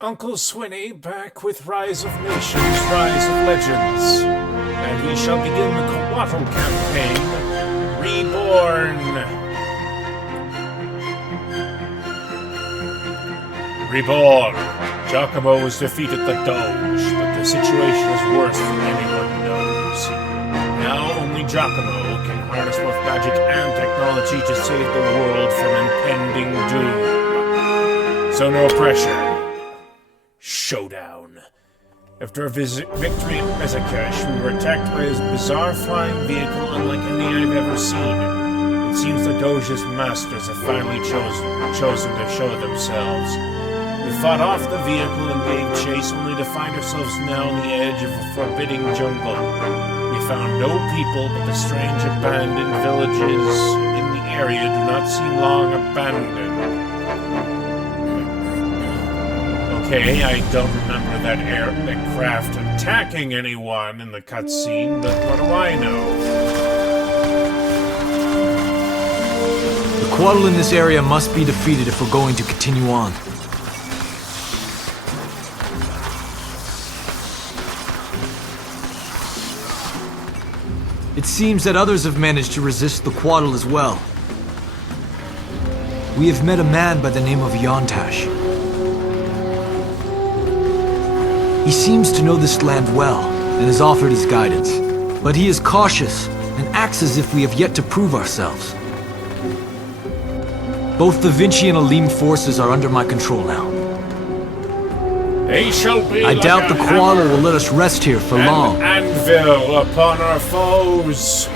Uncle Swinney back with Rise of Nations, Rise of Legends. And we shall begin the Coutl campaign, Reborn. Reborn. Giacomo has defeated the Doge, but the situation is worse than anyone knows. Now only Giacomo can harness both magic and technology to save the world from impending doom. So no pressure. Showdown. After a victory at Bezekash, we were attacked by a bizarre flying vehicle unlike any I've ever seen. It seems the Doge's masters have finally chosen to show themselves. We fought off the vehicle and gave chase, only to find ourselves now on the edge of a forbidding jungle. We found no people, but the strange abandoned villages in the area do not seem long abandoned. Okay, I don't remember that craft attacking anyone in the cutscene, but what do I know? The Coutl in this area must be defeated if we're going to continue on. It seems that others have managed to resist the Coutl as well. We have met a man by the name of Yontash. He seems to know this land well, and has offered his guidance. But he is cautious, and acts as if we have yet to prove ourselves. Both the Vinci and Alim forces are under my control now. They shall be I doubt the Coutl will let us rest here for long. Anvil upon our foes.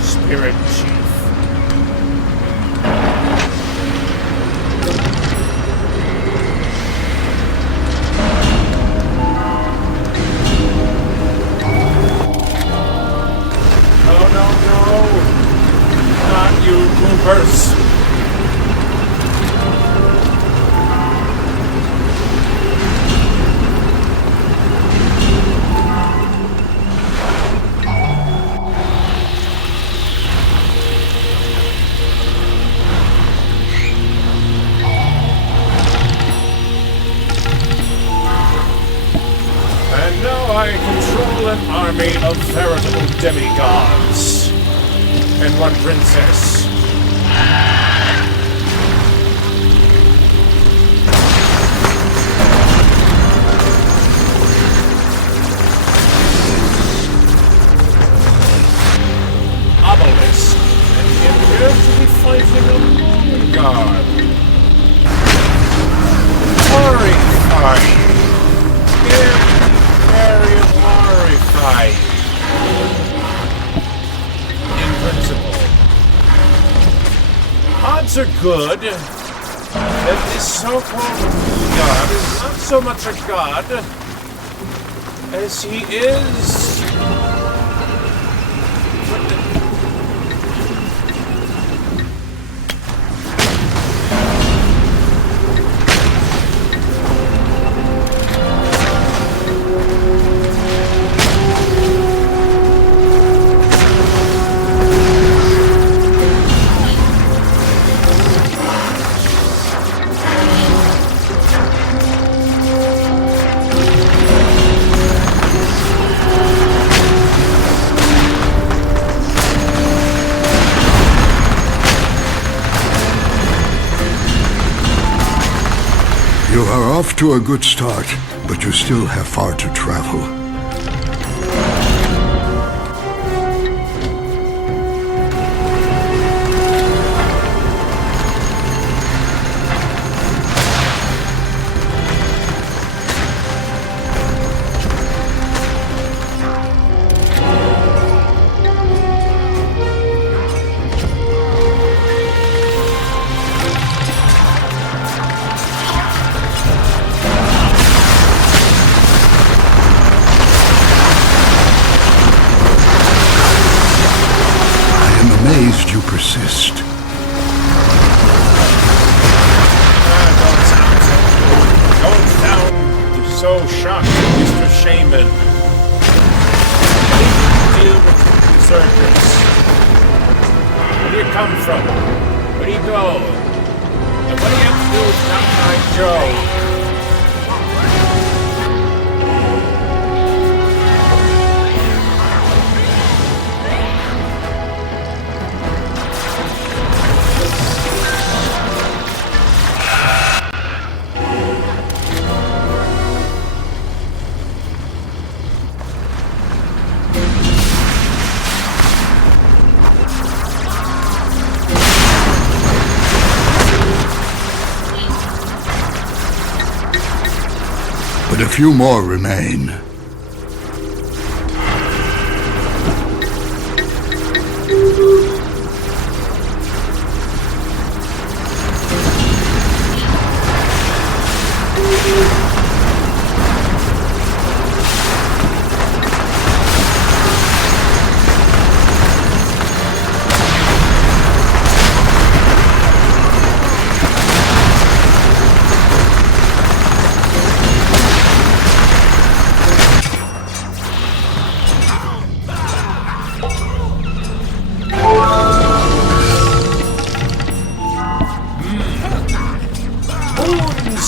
Spirit Chief. Oh no, not you, Goopers. I control an army of veritable demigods. And one princess. Obelisk. And he appears to be fighting a moon god. Horrifying. Very horrified. In principle. Odds are good that this so-called god is not so much a god as he is... You are off to a good start, but you still have far to travel. Amazed you persist. Don't sound so shocked, Mr. Shaman. Deal with usurpers. Where do you come from? Where do you go? And what do you have to do with Downright Joe? But a few more remain.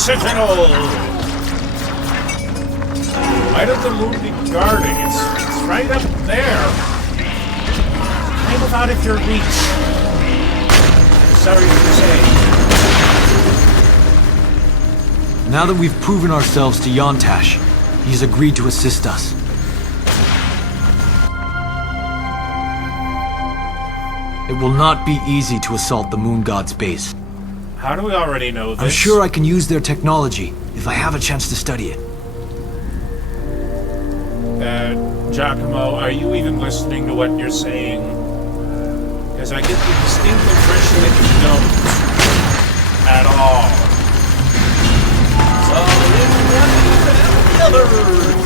Sentinel! Why does the moon be guarding? It's right up there. Kind of out of your reach. Sorry to say. Now that we've proven ourselves to Yontash, he's agreed to assist us. It will not be easy to assault the Moon God's base. How do we already know this? I'm sure I can use their technology, if I have a chance to study it. Giacomo, are you even listening to what you're saying? Because I get the distinct impression that you don't. At all. So, it's one even after the other.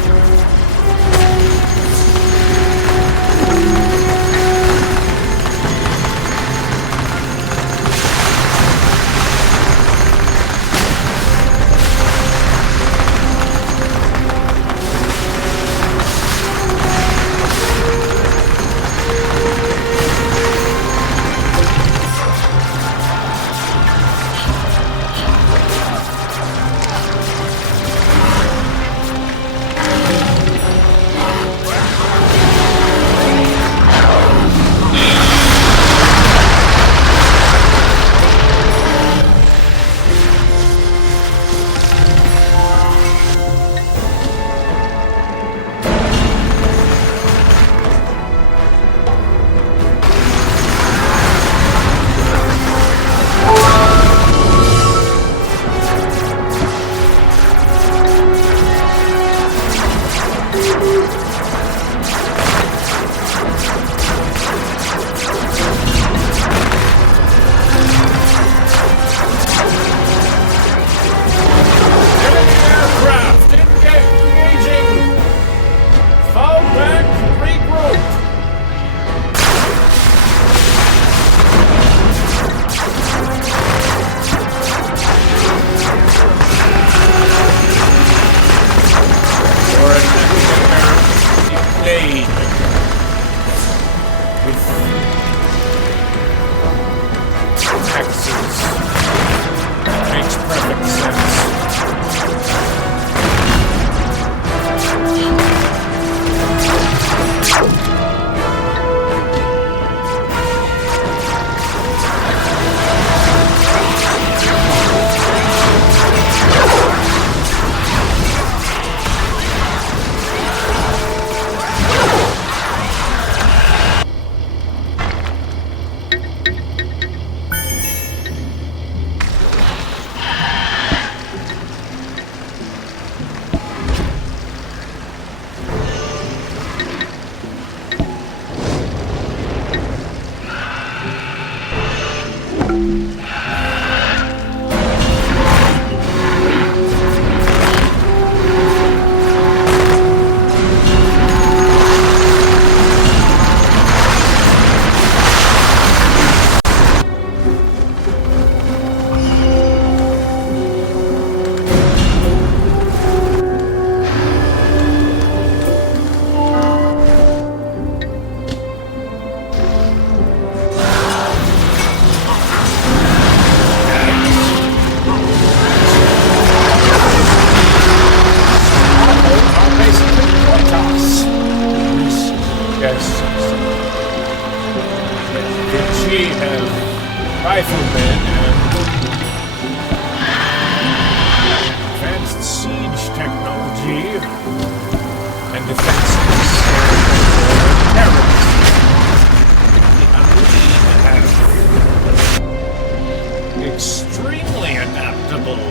extremely adaptable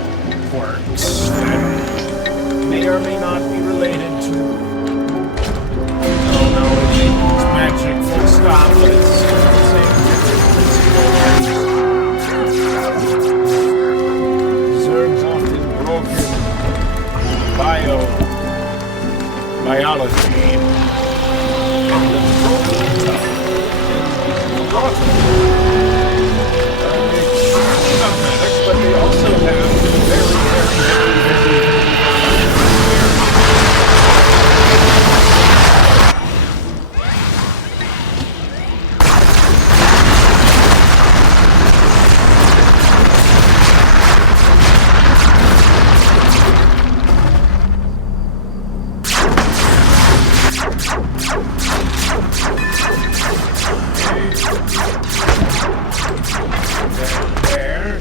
quirks that may or may not be related to. Oh no, it's magic, full stop, but it's the same principle. Zerg's often broken biology, and the broken tongue is rotten. Dogmatic, but they also have very there.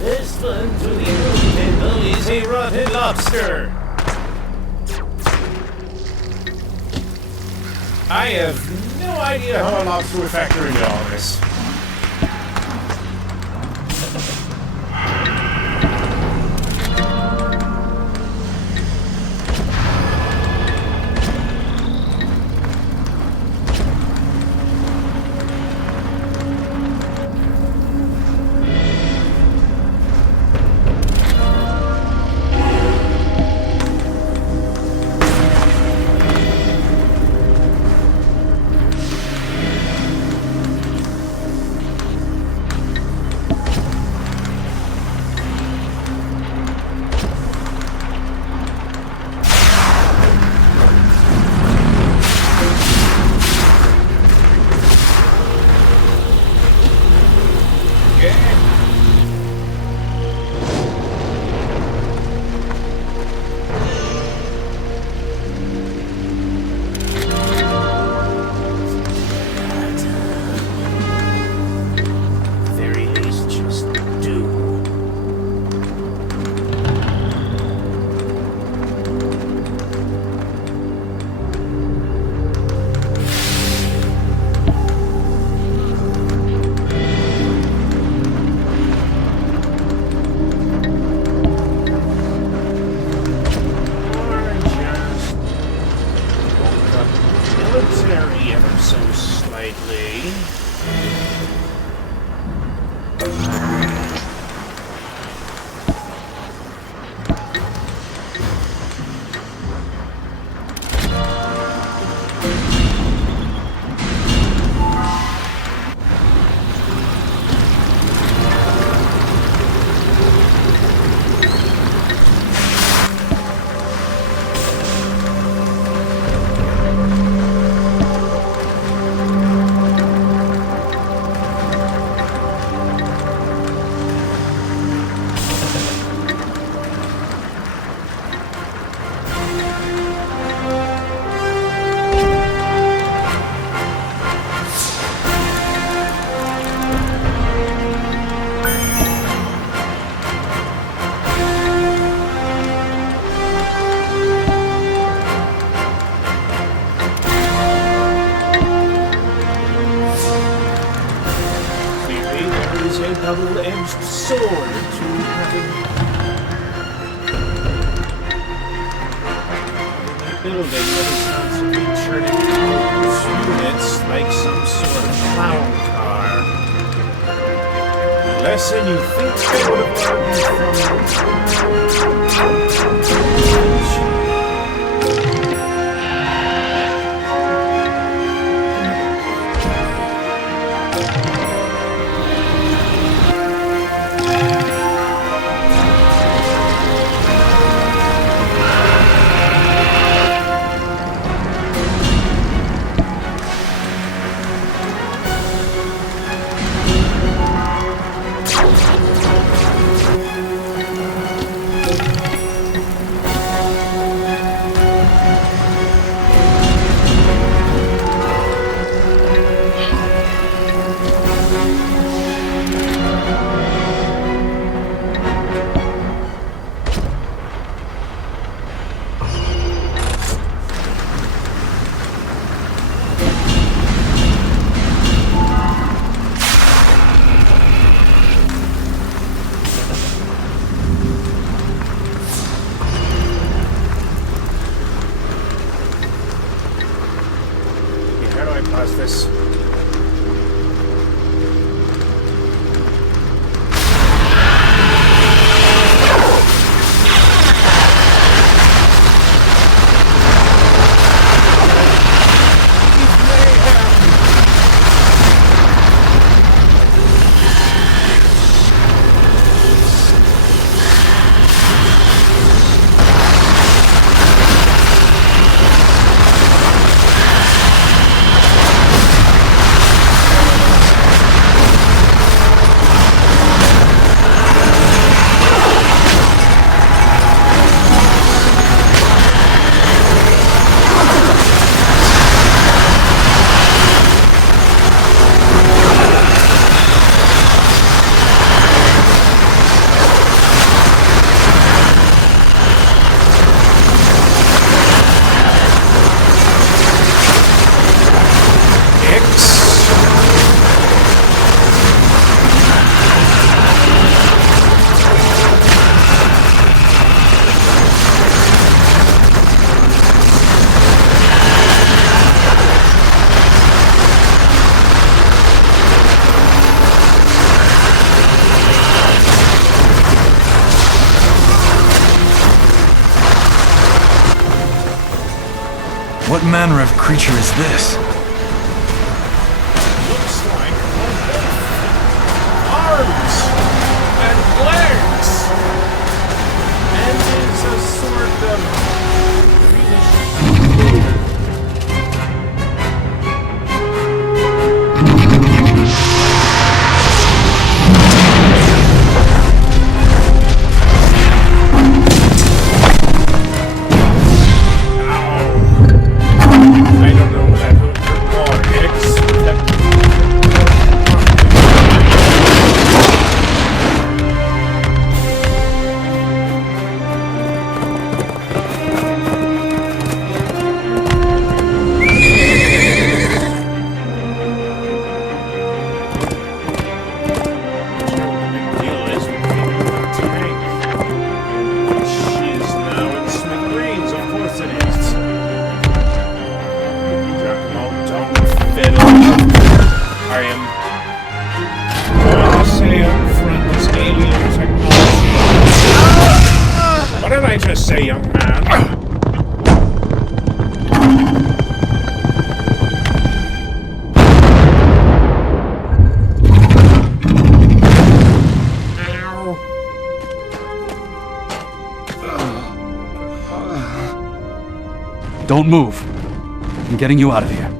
This one to the table is a rotten lobster. I have no idea how a lobster would factor into all this. Ever so slightly. A double-edged sword to having a building that is constantly churning out units like some sort of clown car. Lesson you think they would have learned from... What manner of creature is this? Looks like arms and legs, and is a sort of greenish blue. Say, young man. Don't move. I'm getting you out of here.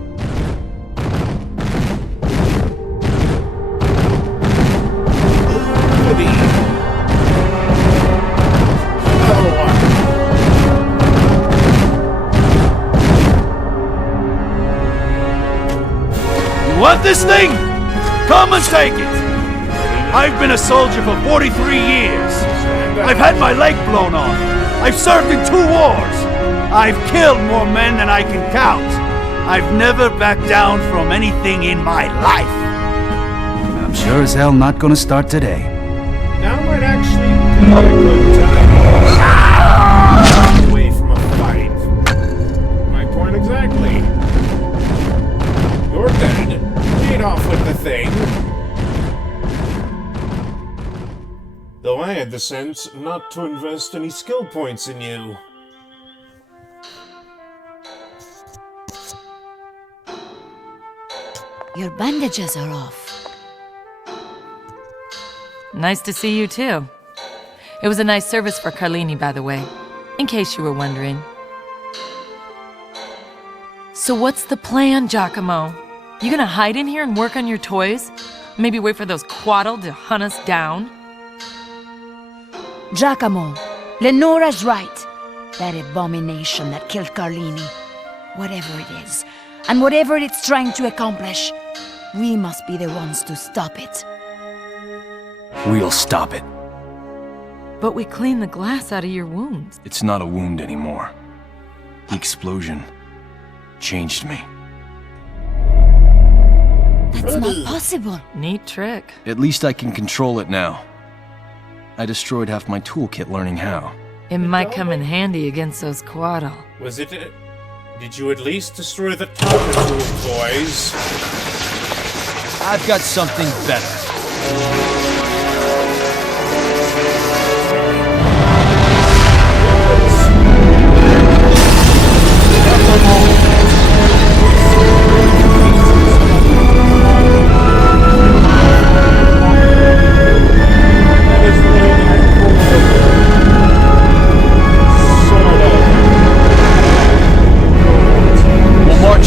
Want this thing? Come and take it! I've been a soldier for 43 years. I've had my leg blown off. I've served in 2 wars. I've killed more men than I can count. I've never backed down from anything in my life. I'm sure as hell not gonna start today. Now might actually be a good time. Away from a fight. My point exactly. You're dead. Get off with the thing. Though I had the sense not to invest any skill points in you. Your bandages are off. Nice to see you too. It was a nice service for Carlini, by the way, in case you were wondering. So what's the plan, Giacomo? You gonna hide in here and work on your toys? Maybe wait for those Coutl to hunt us down? Giacomo, Lenora's right. That abomination that killed Carlini. Whatever it is, and whatever it's trying to accomplish, we must be the ones to stop it. We'll stop it. But we cleaned the glass out of your wounds. It's not a wound anymore. The explosion changed me. That's not possible. Neat trick. At least I can control it now. I destroyed half my toolkit learning how. It might come in handy against those Coutl. Was it? Did you at least destroy the top of your toys? I've got something better.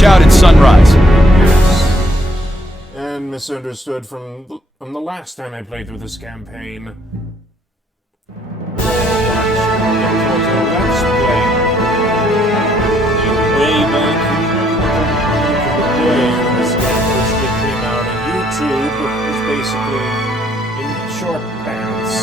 Out at sunrise. And misunderstood from the last time I played through this campaign. Let's play. Way back when this game first came out on YouTube, was basically in short pants.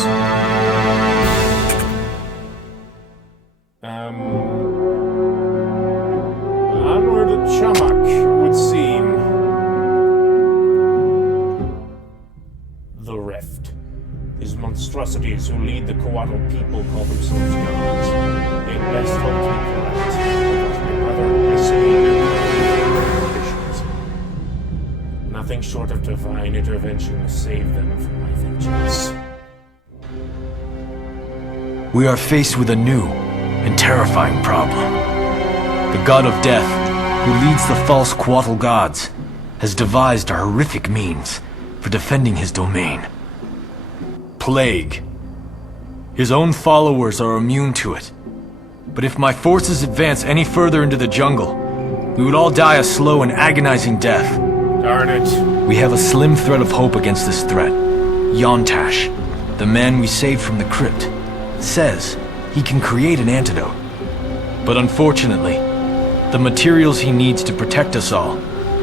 Onward to Chamak would seem. The Rift. These monstrosities who lead the Coutl people call themselves gods. They best hope to be correct. My brother is visions. Nothing short of divine intervention will save them from my vengeance. We are faced with a new and terrifying problem. The god of death who leads the false Coutl gods, has devised a horrific means for defending his domain. Plague. His own followers are immune to it. But if my forces advance any further into the jungle, we would all die a slow and agonizing death. Darn it. We have a slim thread of hope against this threat. Yontash, the man we saved from the crypt, says he can create an antidote. But unfortunately, the materials he needs to protect us all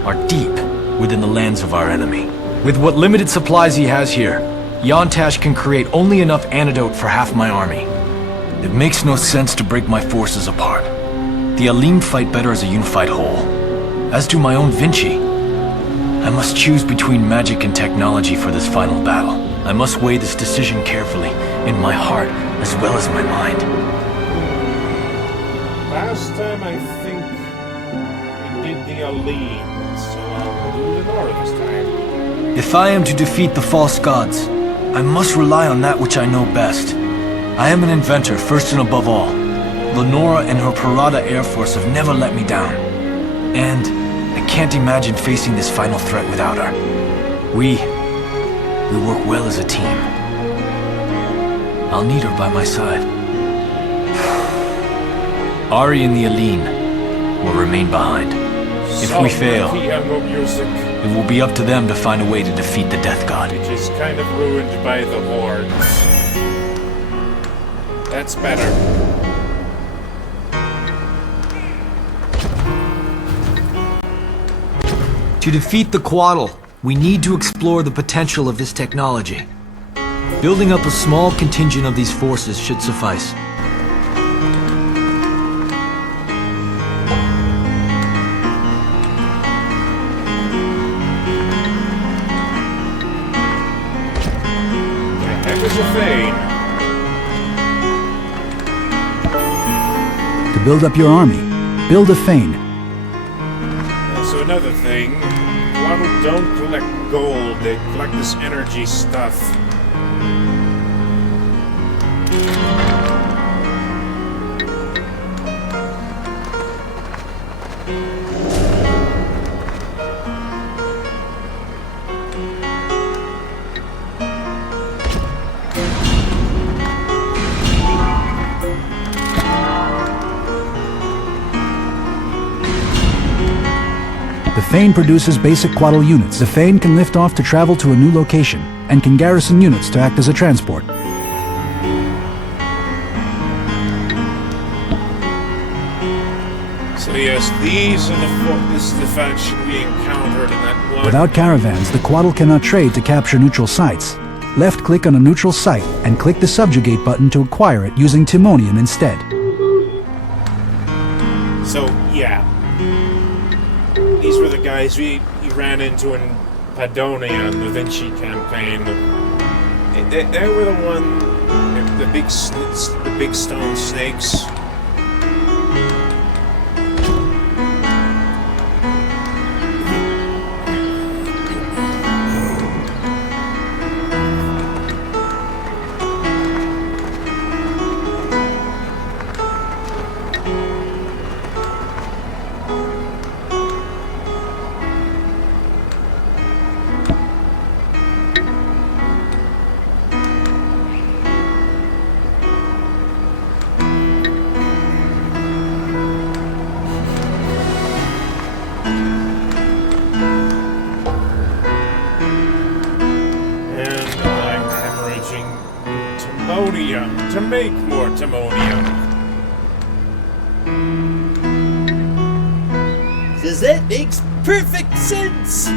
are deep within the lands of our enemy. With what limited supplies he has here, Yontash can create only enough antidote for half my army. It makes no sense to break my forces apart. The Alim fight better as a unified whole. As do my own Vinci. I must choose between magic and technology for this final battle. I must weigh this decision carefully, in my heart as well as my mind. Last time I think we did the Alim, so I'll do Lenora this time. If I am to defeat the false gods, I must rely on that which I know best. I am an inventor, first and above all. Lenora and her Parada Air Force have never let me down. And I can't imagine facing this final threat without her. We work well as a team. I'll need her by my side. Ari and the Aline will remain behind. If we fail, it will be up to them to find a way to defeat the Death God. Which is kind of ruined by the hordes. That's better. To defeat the Coutl, we need to explore the potential of this technology. Building up a small contingent of these forces should suffice. That was a fade. To build up your army, build a Fane. So another thing, Coutl don't collect gold, they collect this energy stuff. The Fane produces basic Coutl units. The Fane can lift off to travel to a new location, and can garrison units to act as a transport. So yes, this is the faction we encountered in that one. Without caravans, the Coutl cannot trade to capture neutral sites. Left-click on a neutral site, and click the subjugate button to acquire it using Timonium instead. So, yeah. These were the guys we ran into in Padonia in the Vinci campaign. They were the one, the big stone snakes. To make more Timonium. Cause that makes perfect sense.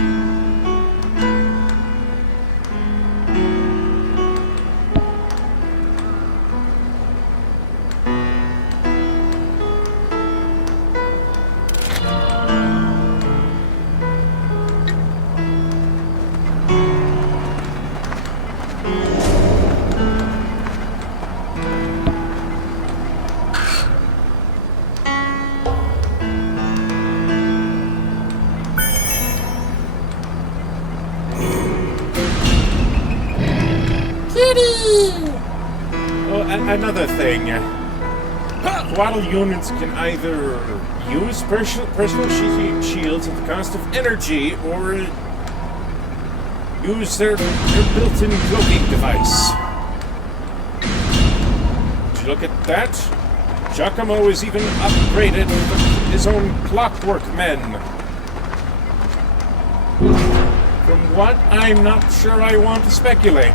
Another thing. Coutl units can either use personal shields at the cost of energy, or use their built-in cloaking device. Did you look at that? Giacomo has even upgraded his own clockwork men. From what, I'm not sure I want to speculate.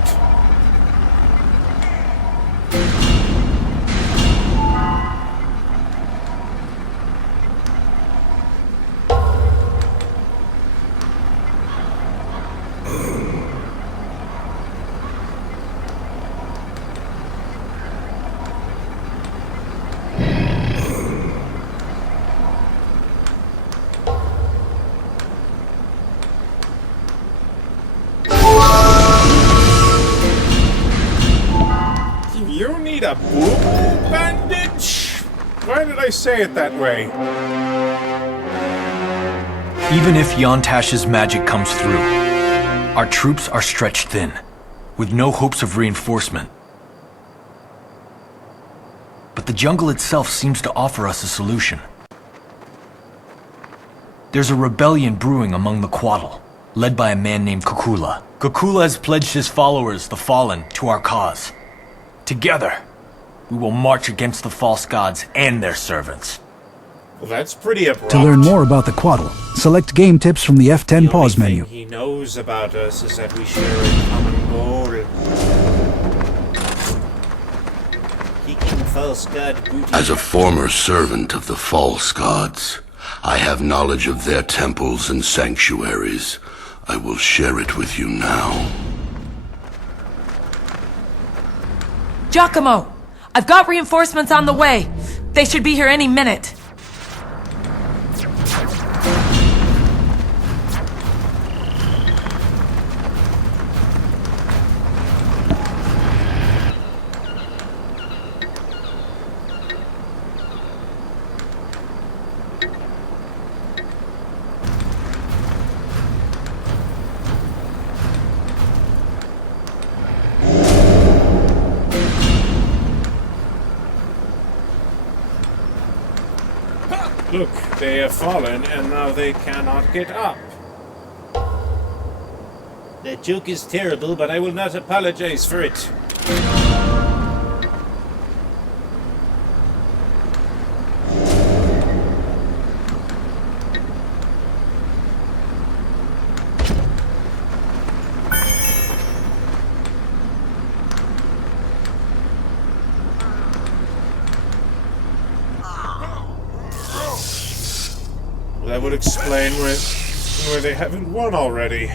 You need a boob bandage? Why did I say it that way? Even if Yontash's magic comes through, our troops are stretched thin, with no hopes of reinforcement. But the jungle itself seems to offer us a solution. There's a rebellion brewing among the Coutl, led by a man named Coutl. Coutl has pledged his followers, the Fallen, to our cause. Together, we will march against the false gods and their servants. Well, that's pretty abrupt. To learn more about the Coutl, select Game Tips from the F10 pause The only menu. thing he knows about us is that we share a common goal. Kicking false god booty. As a former servant of the false gods, I have knowledge of their temples and sanctuaries. I will share it with you now. Giacomo! I've got reinforcements on the way. They should be here any minute. Look, they have fallen, and now they cannot get up. That joke is terrible, but I will not apologize for it. That would explain why they haven't won already.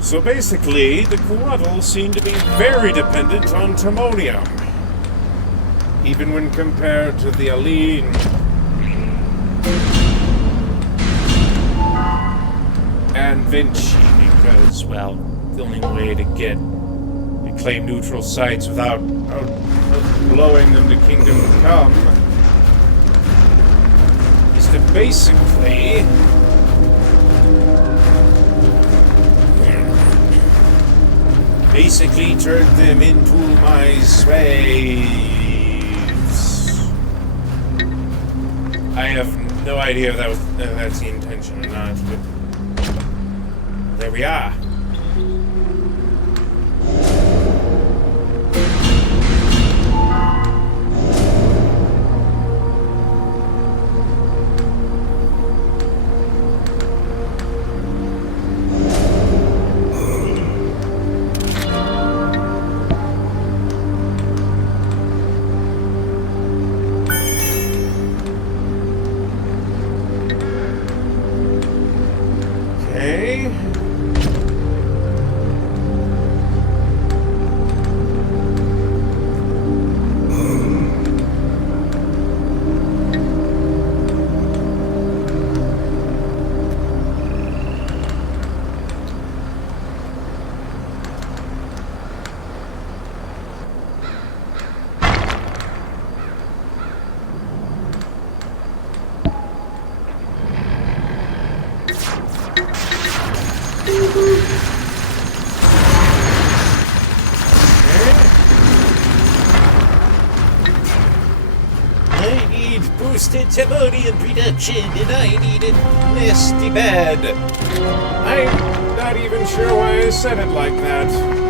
So basically, the Coutl seem to be very dependent on Timonium, even when compared to the Aline. And Vinci, because, well, the only way to claim neutral sites without blowing them to Kingdom Come is to basically turn them into my slaves. I have no idea if that's the intention or not, but there we are. need boosted timonium production, and I need it nasty bad. I'm not even sure why I said it like that.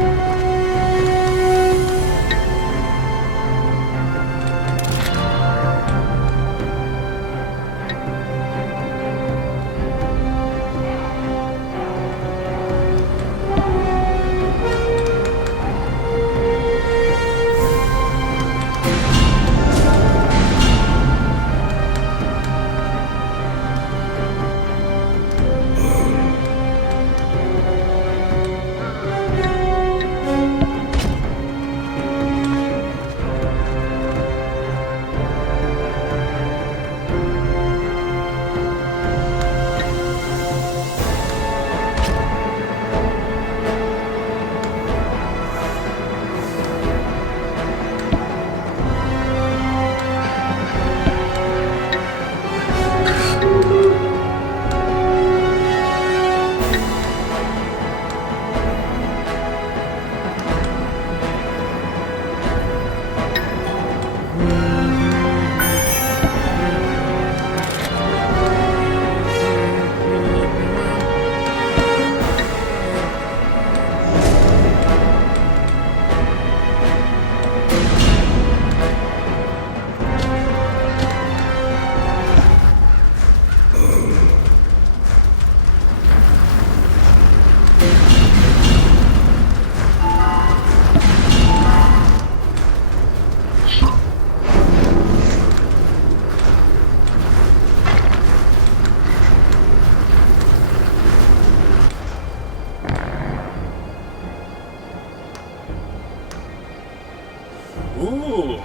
Ooh.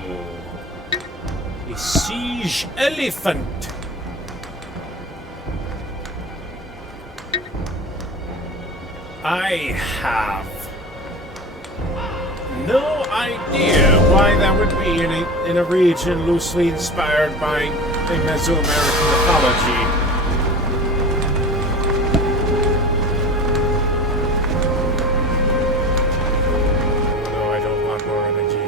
A siege elephant. I have no idea why that would be in a region loosely inspired by a Mesoamerican mythology. No, I don't want more energy.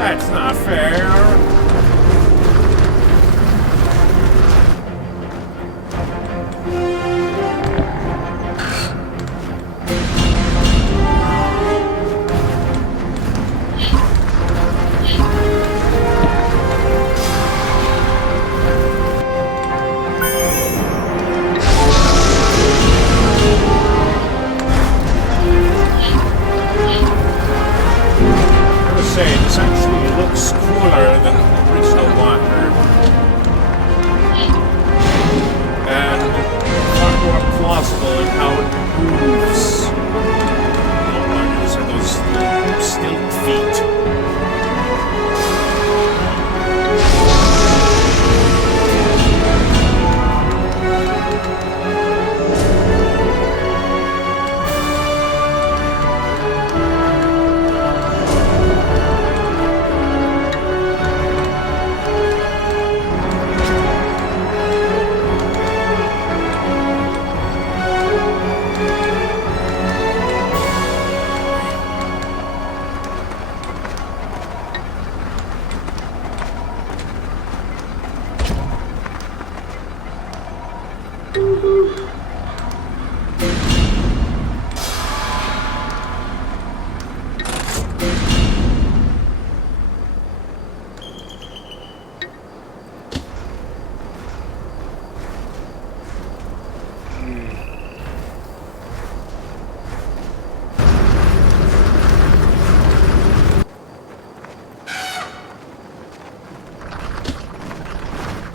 That's not fair. This actually looks cooler than the original one, and far more plausible in how it moves. Oh my goodness, are those stilt feet?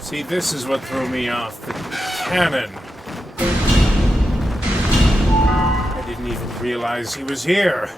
See, this is what threw me off. The cannon. I didn't even realize he was here.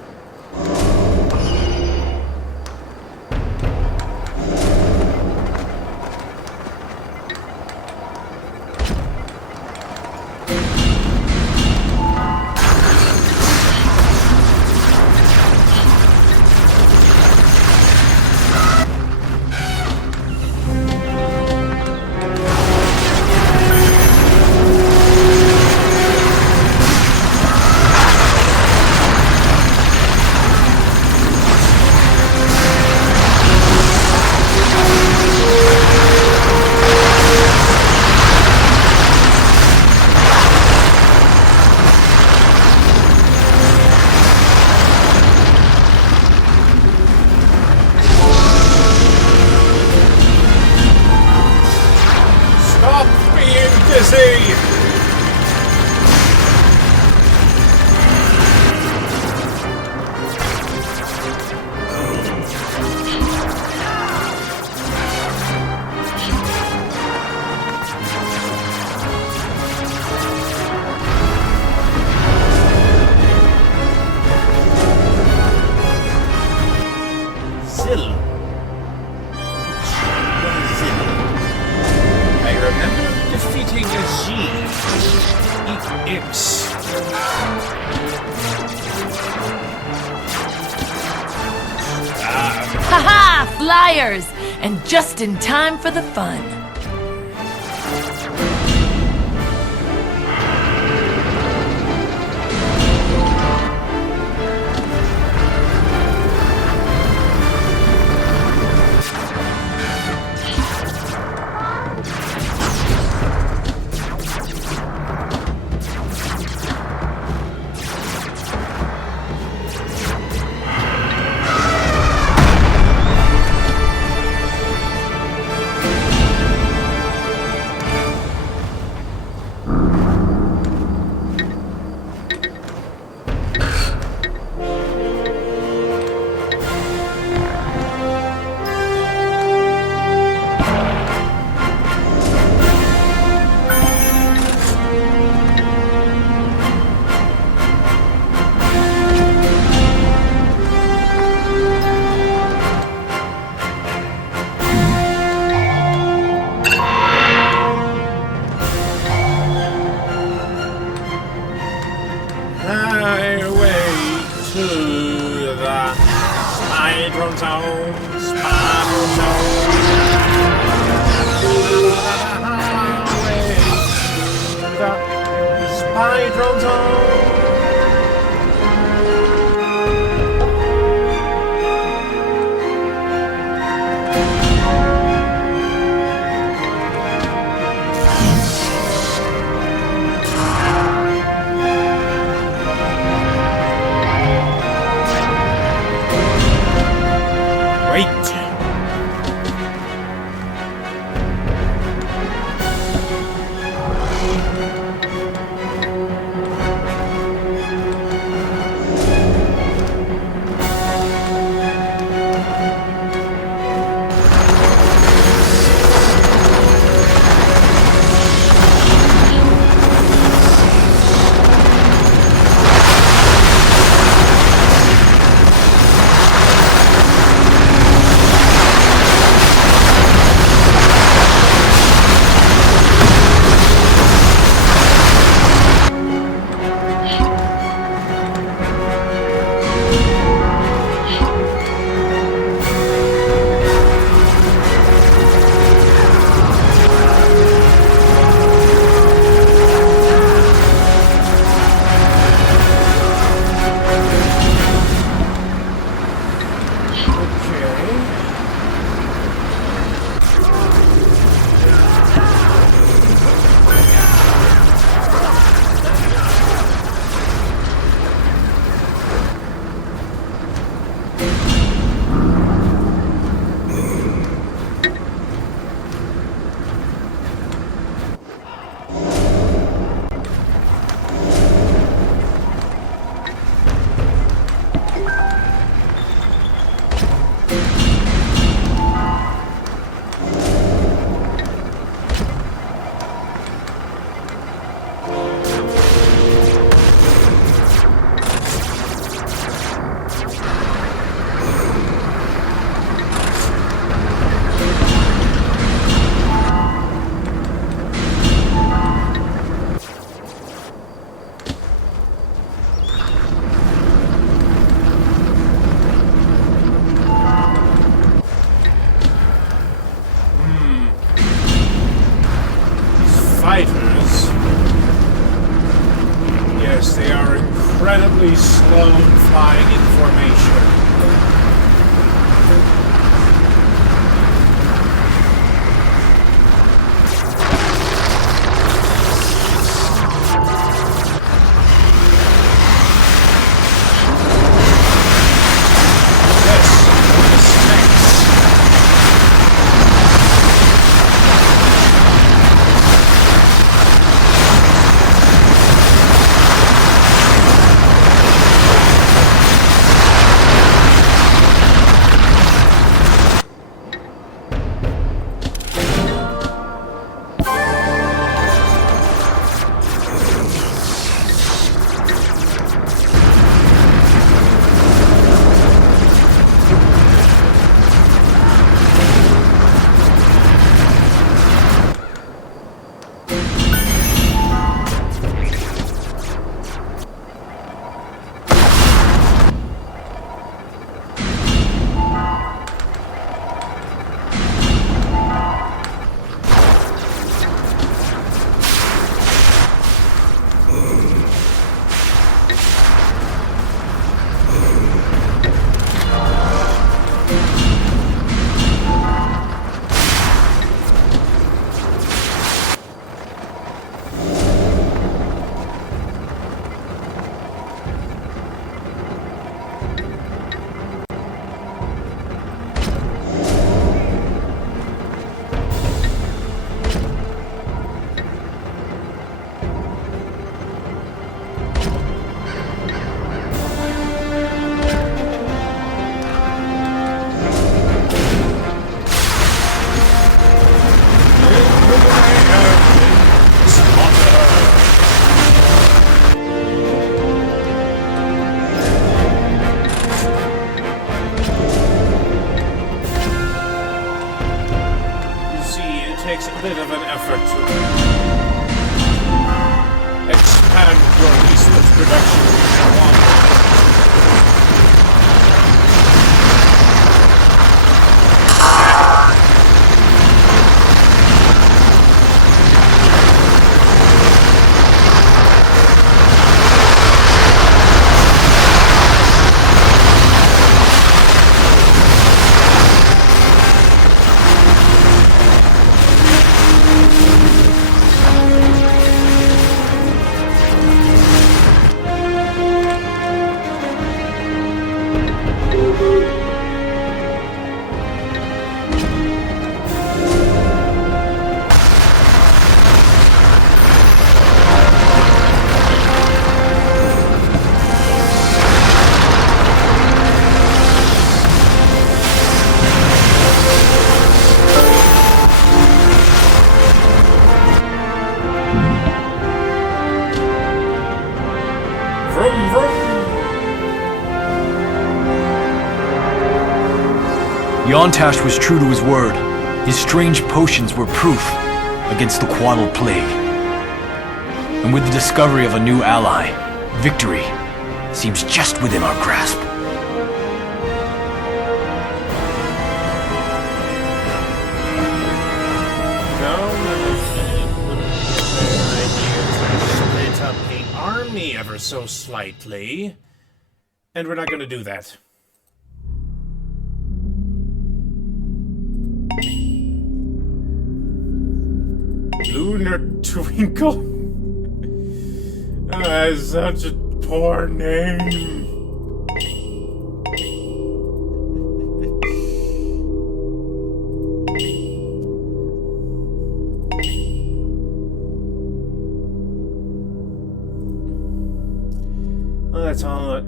dizzy! Haha! Flyers! And just in time for the fun. incredibly slow and flying in formation. Yontash was true to his word. His strange potions were proof against the Coutl plague. And with the discovery of a new ally, victory seems just within our grasp. Split up the army ever so slightly, and we're not going to do that. Lunar Twinkle? That's such a poor name. Well, that's all.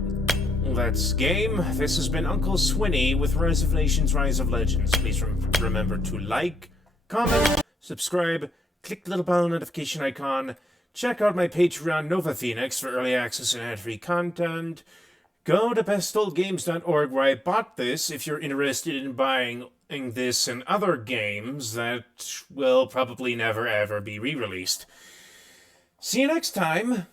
That's game. This has been Uncle Swinney with Rise of Nations, Rise of Legends. Please remember to like, comment, subscribe, click the little bell notification icon, check out my Patreon Nova Phoenix for early access and ad-free content. Go to bestoldgames.org where I bought this if you're interested in buying this and other games that will probably never ever be re-released. See you next time.